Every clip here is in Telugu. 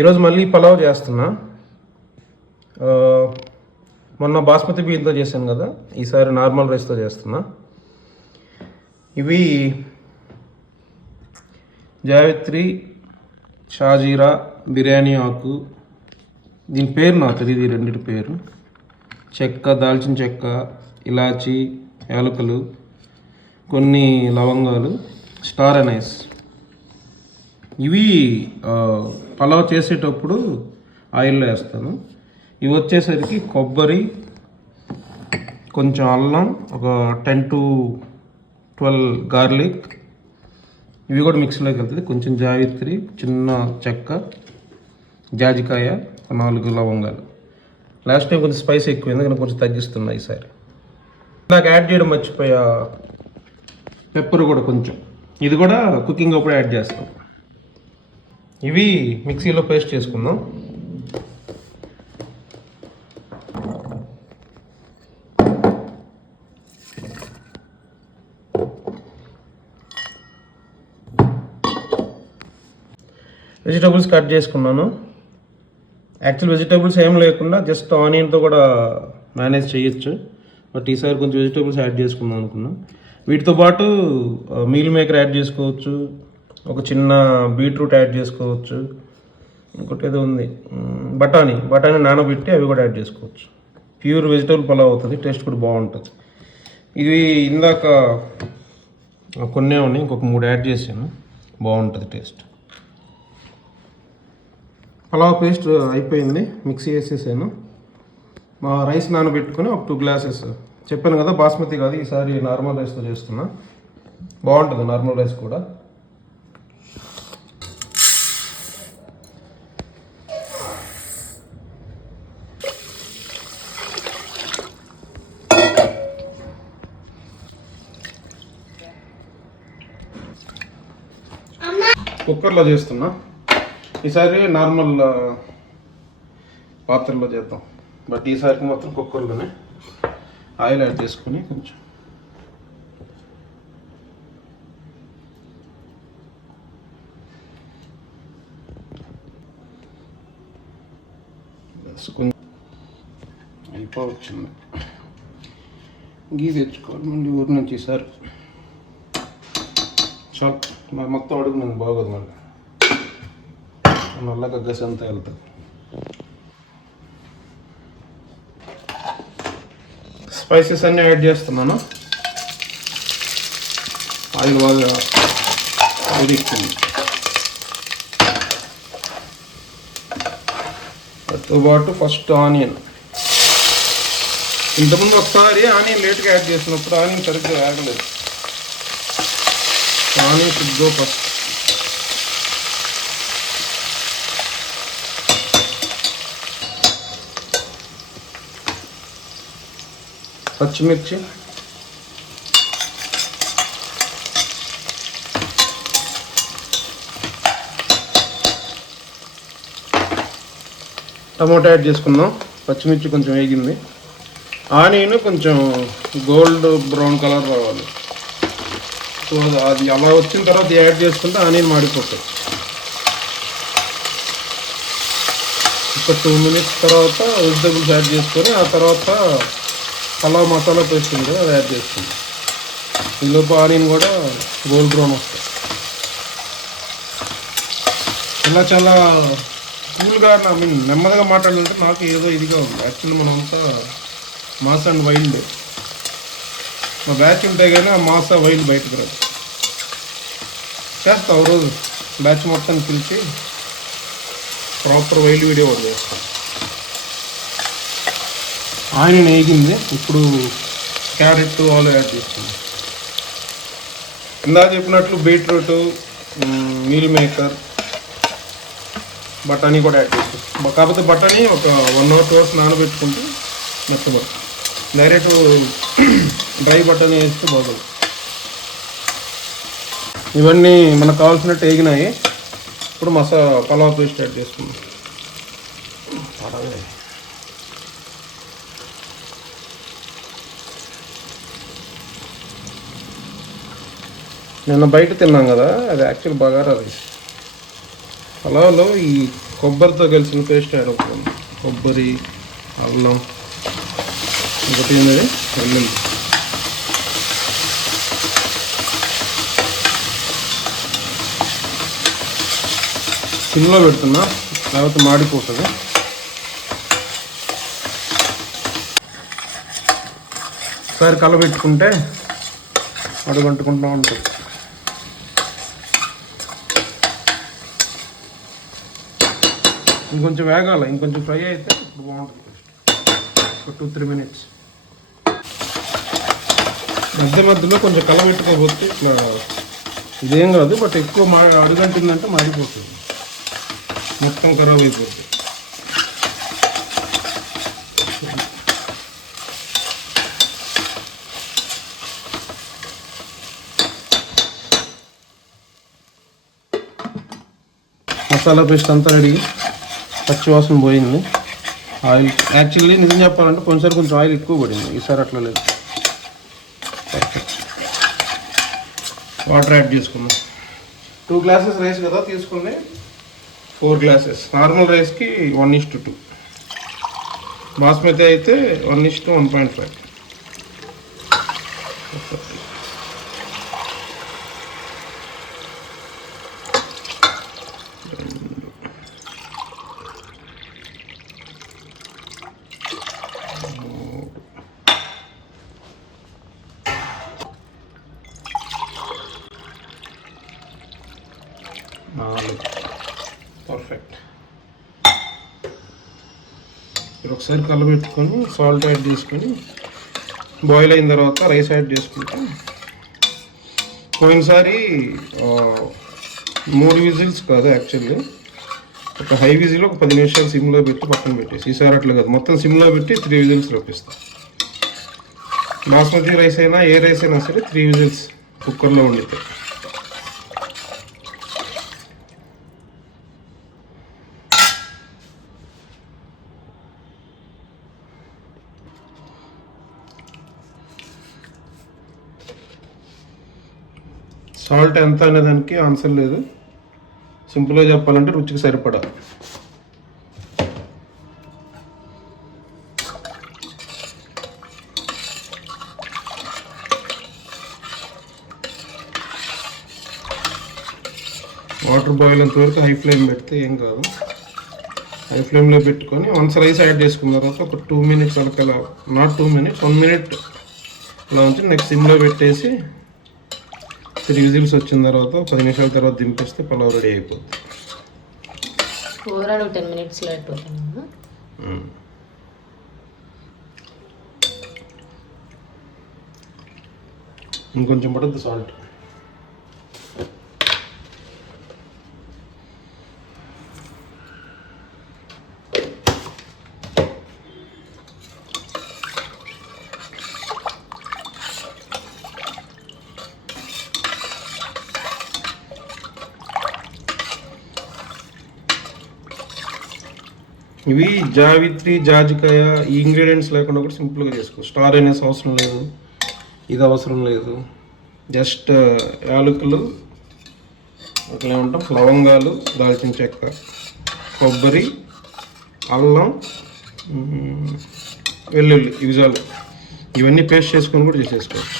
ఈరోజు మళ్ళీ పలావ్ చేస్తున్నా. మొన్న బాస్మతి బియ్యంతో చేశాను కదా, ఈసారి నార్మల్ రైస్తో చేస్తున్నా. ఇవి జావిత్రి, షాజీరా, బిర్యానీ ఆకు, దీని పేరు నాకు తెలియదు, ఈ రెండింటి పేరు. చెక్క, దాల్చిన చెక్క, ఇలాచి, యాలకులు, కొన్ని లవంగాలు, స్టార్ అనైస్. ఇవి పలావ్ చేసేటప్పుడు ఆయిల్లో వేస్తాను. ఇవి వచ్చేసరికి కొబ్బరి, కొంచెం అల్లం, ఒక 10 to 12 గార్లిక్, ఇవి కూడా మిక్సీలోకి వెళ్తుంది. కొంచెం జావిత్రి, చిన్న చెక్క, జాజికాయ, 4 లవంగాలు. లాస్ట్ టైం కొంచెం స్పైస్ ఎక్కువైంది కానీ కొంచెం తగ్గిస్తున్నా ఈసారి. నాకు యాడ్ చేయడం మర్చిపోయా, పెప్పర్ కూడా కొంచెం, ఇది కూడా కుకింగ్ అప్పుడు యాడ్ చేస్తాం. ఇవి మిక్సీలో పేస్ట్ చేసుకుందాం. వెజిటబుల్స్ కట్ చేసుకున్నాను. యాక్చువల్ వెజిటబుల్స్ ఏం లేకుండా జస్ట్ ఆనియన్తో కూడా మేనేజ్ చేయొచ్చు, బట్ ఈసారి కొంచెం వెజిటబుల్స్ యాడ్ చేసుకుందాం అనుకున్నాను. వీటితో పాటు మీల్ మేకర్ యాడ్ చేసుకోవచ్చు, ఒక చిన్న బీట్రూట్ యాడ్ చేసుకోవచ్చు, ఇంకోటి ఏదో ఉంది బఠానీ నానబెట్టి అవి కూడా యాడ్ చేసుకోవచ్చు. ప్యూర్ వెజిటబుల్ పలావ్ అవుతుంది, టేస్ట్ కూడా బాగుంటుంది. ఇవి ఇందాక కొన్నే ఉన్నాయి, ఇంకొక 3 యాడ్ చేసాను, బాగుంటుంది టేస్ట్. పలావ్ పేస్ట్ అయిపోయింది, మిక్సీ వేసేసాను. మా రైస్ నానబెట్టుకుని ఒక 2 గ్లాసెస్, చెప్పాను కదా బాస్మతి కాదు, ఈసారి నార్మల్ రైస్తో చేస్తున్నా, బాగుంటుంది నార్మల్ రైస్ కూడా. కుక్కర్లో చేస్తున్నా, ఈసారి నార్మల్ పాత్రలో చేద్దాం, బట్ ఈసారికి మాత్రం కుక్కర్లోనే. ఆయిల్ యాడ్ చేసుకొని కొంచెం అయిపోవచ్చింది. గీ తెచ్చుకోవాలి మళ్ళీ ఊరి నుంచి ఈసారి. చాలు, మొత్తం అడుగు నాకు బాగోదు, మళ్ళీ నల్లగా గసి అంతా వెళ్తుంది. స్పైసెస్ అన్నీ యాడ్ చేస్తున్నాను. ఆయిల్ బాగా ఉడికింది. దాంతో పాటు ఫస్ట్ ఆనియన్. ఇంతకుముందు ఒకసారి ఆనియన్ లేట్గా యాడ్ చేసినప్పుడు ఆనియన్ సరిగ్గా వేగలేదు. ఆనియన్ శుద్ధ ఫస్ట్. పచ్చిమిర్చి, టమాటో యాడ్ చేసుకుందాం. పచ్చిమిర్చి కొంచెం వేగింది, ఆనియన్ కొంచెం గోల్డ్ బ్రౌన్ కలర్ రావాలి. సో అది అలా వచ్చిన తర్వాత యాడ్ చేసుకుంటే ఆనియన్ మాడిపోతుంది. ఒక 2 minutes తర్వాత వెజిటబుల్స్ యాడ్ చేసుకొని ఆ తర్వాత పలావ్ మసాలా పేస్ట్ ఉంది కదా, అది యాడ్ చేసుకుందాం. ఈలోపు ఆనియన్ కూడా గోల్డ్ బ్రౌన్ వస్తుంది. ఇలా చాలా కూల్గా, నెమ్మదిగా మాట్లాడాలంటే నాకు ఏదో ఇదిగా ఉంది. యాక్చువల్లీ మనమంతా మాస్ అండ్ వైల్డ్, మా బ్యాచ్ ఉంటాయి కానీ ఆ మాసా వైల్డ్ బయటకు రాదు. చేస్తా ఒక రోజు బ్యాచ్ మొత్తాన్ని పిలిచి ప్రాపర్ వైల్డ్ వీడియో ఒకటి చేస్తాను. ఆనియన్ వేగింది, ఇప్పుడు క్యారెట్ ఆలు యాడ్ చేస్తుంది. ఇందాక చెప్పినట్లు బీట్రూట్, మీల్ మేకర్, బఠానీ కూడా యాడ్ చేస్తాం. కాకపోతే బఠానీ ఒక 1 or 2 hours నానబెట్టుకుంటే మెత్తగా, డైరెక్ట్ డ్రై బఠానీ వేస్తే బాగుంది. ఇవన్నీ మనకు కావాల్సినట్టు వేగినాయి. ఇప్పుడు పలావ్ పేస్ట్ యాడ్ చేసుకుందాం. నిన్న బయట తిన్నాం కదా, అది యాక్చువల్ బగారా రైస్. పలావ్లో ఈ కొబ్బరితో కలిసిన పేస్ట్ యాడ్ అవుతుంది. కొబ్బరి, అల్లం, ఒకటి ఉన్నది వెల్లుల్లి. సిమ్లో పెడుతున్నా, లేకపోతే మాడిపోతుంది. ఒకసారి కలబెట్టుకుంటే అడుగంటుకుంటూ ఉంటుంది. ఇంకొంచెం వేగాల, ఇంకొంచెం ఫ్రై అయితే ఇప్పుడు బాగుంటుంది. ఒక 2-3 minutes మధ్యలో కొంచెం కలబెట్టుకోకపోతే ఇట్లా ఇదేం కాదు, బట్ ఎక్కువ అడుగంటుందంటే మాడిపోతుంది, మొత్తం ఖరాబ్ అయిపోతుంది. మసాలా పేస్ట్ అంతా రెడీ, పచ్చివాసన పోయింది. ఆయిల్ యాక్చువల్లీ నిజం చెప్పాలంటే కొంచెం ఆయిల్ ఎక్కువ పడింది, ఈసారి అట్లా లేదు. వాటర్ యాడ్ చేసుకున్నాం. 2 glasses రైస్ కదా తీసుకుని 4 glasses. నార్మల్ రైస్కి 1:2, బాస్మతి అయితే 1:1.5. పర్ఫెక్ట్. ఇప్పుడు ఒకసారి కలబెట్టుకొని సాల్ట్ యాడ్ చేసుకొని బాయిల్ అయిన తర్వాత రైస్ యాడ్ చేసుకుంటాం. పోయినసారి 3 విజిల్స్ కాదు, యాక్చువల్లీ ఒక హై విజిల్ ఒక 10 నిమిషాలు సిమ్లో పెట్టి పక్కన పెట్టేసి, ఈసారి అట్లా కాదు, మొత్తం సిమ్లో పెట్టి 3 విజిల్స్ రప్పిస్తాం. బాస్మతి రైస్ అయినా ఏ రైస్ అయినా సరే 3 విజిల్స్ కుక్కర్లో వండితే. సాల్ట్ ఎంత అనే దానికి ఆన్సర్ లేదు, సింపుల్గా చెప్పాలంటే రుచికి సరిపడా. వాటర్ బాయిల్ అంతవరకు హై ఫ్లేమ్ పెడితే ఏం కాదు. హై ఫ్లేమ్లో పెట్టుకొని వన్స్ రైస్ యాడ్ చేసుకున్న తర్వాత ఒక 2 minutes అలా, నాట్ 2 minutes, 1 minute అలా ఉంచి నెక్స్ట్ సిమ్లో పెట్టేసి 3 విజిల్స్ వచ్చిన తర్వాత 10 నిమిషాల తర్వాత దింపేస్తే పలావ్ రెడీ అయిపోతుంది. ఓవరాల్ 10 minutesలో అయిపోతుంది. ఇంకొంచెం పడుతుంది సాల్ట్. ఇవి జావిత్రి, జాజికాయ ఈ ఇంగ్రీడియంట్స్ లేకుండా కూడా సింపుల్గా చేసుకోవచ్చు. స్టార్ అనేసి అవసరం లేదు, ఇది అవసరం లేదు. జస్ట్ యాలకులు, అట్లా ఏమంటాం, లవంగాలు, దాల్చిన చెక్క, కొబ్బరి, అల్లం, వెల్లుల్లి, ఇవి చాలు. ఇవన్నీ పేస్ట్ చేసుకొని కూడా చేసేసుకోవచ్చు.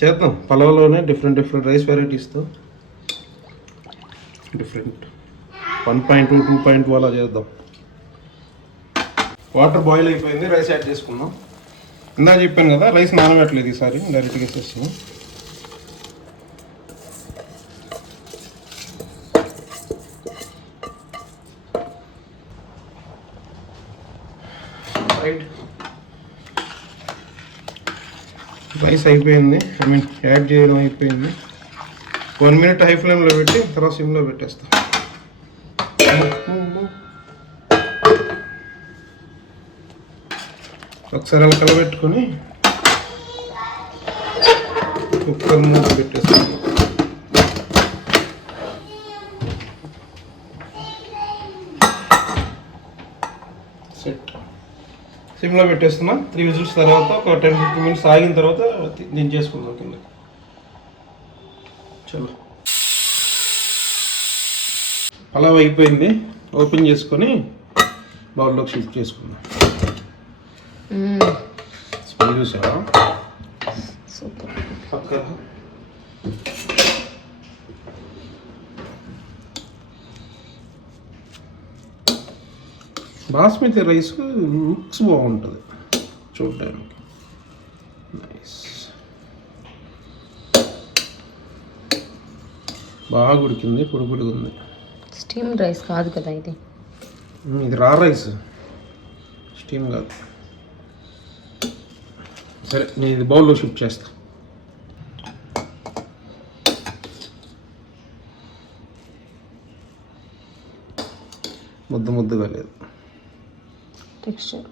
చేద్దాం పలావ్లోనే డిఫరెంట్ రైస్ వెరైటీస్తో డిఫరెంట్ 1.2, 2.2 అలా చేద్దాం. వాటర్ బాయిల్ అయిపోయింది, రైస్ యాడ్ చేసుకుందాం. ఇందాక చెప్పాను కదా రైస్ నానబెట్టలేదు, ఈసారి డైరెక్ట్గా వేసేస్తున్నాం. రైస్ అయిపోయింది, యాడ్ చేయడం అయిపోయింది. 1 minute హై ఫ్లేమ్లో పెట్టి తర్వాత సిమ్లో పెట్టేస్తాం. ఒకసారి అలా కలబెట్టుకొని కుక్కర్ మూత పెట్టేస్తాం. సెట్. సిమ్లో పెట్టేస్తున్నాం. 3 విజిల్స్ తర్వాత ఒక 10-15 minutes ఆగిన తర్వాత దించేసుకుందాం కింద. చలో. పలావ్ అయిపోయింది. ఓపెన్ చేసుకొని బౌల్లోకి షిఫ్ట్ చేసుకుందాం. స్మెల్ చూసావా? సూపర్. పక్క బాస్మతి రైస్ మిక్స్ బాగుంటుంది చూడడానికి. నైస్. బాగా ఉడికింది, పొడి పొడిగా ఉంది. స్టీమ్ రైస్ కాదు కదా ఇది. ఇది రా రైస్, స్టీమ్ కాదు. సరే నేను ఇది బౌల్లో షిఫ్ట్ చేస్తా. ముద్దగా లేదు టెక్స్చర్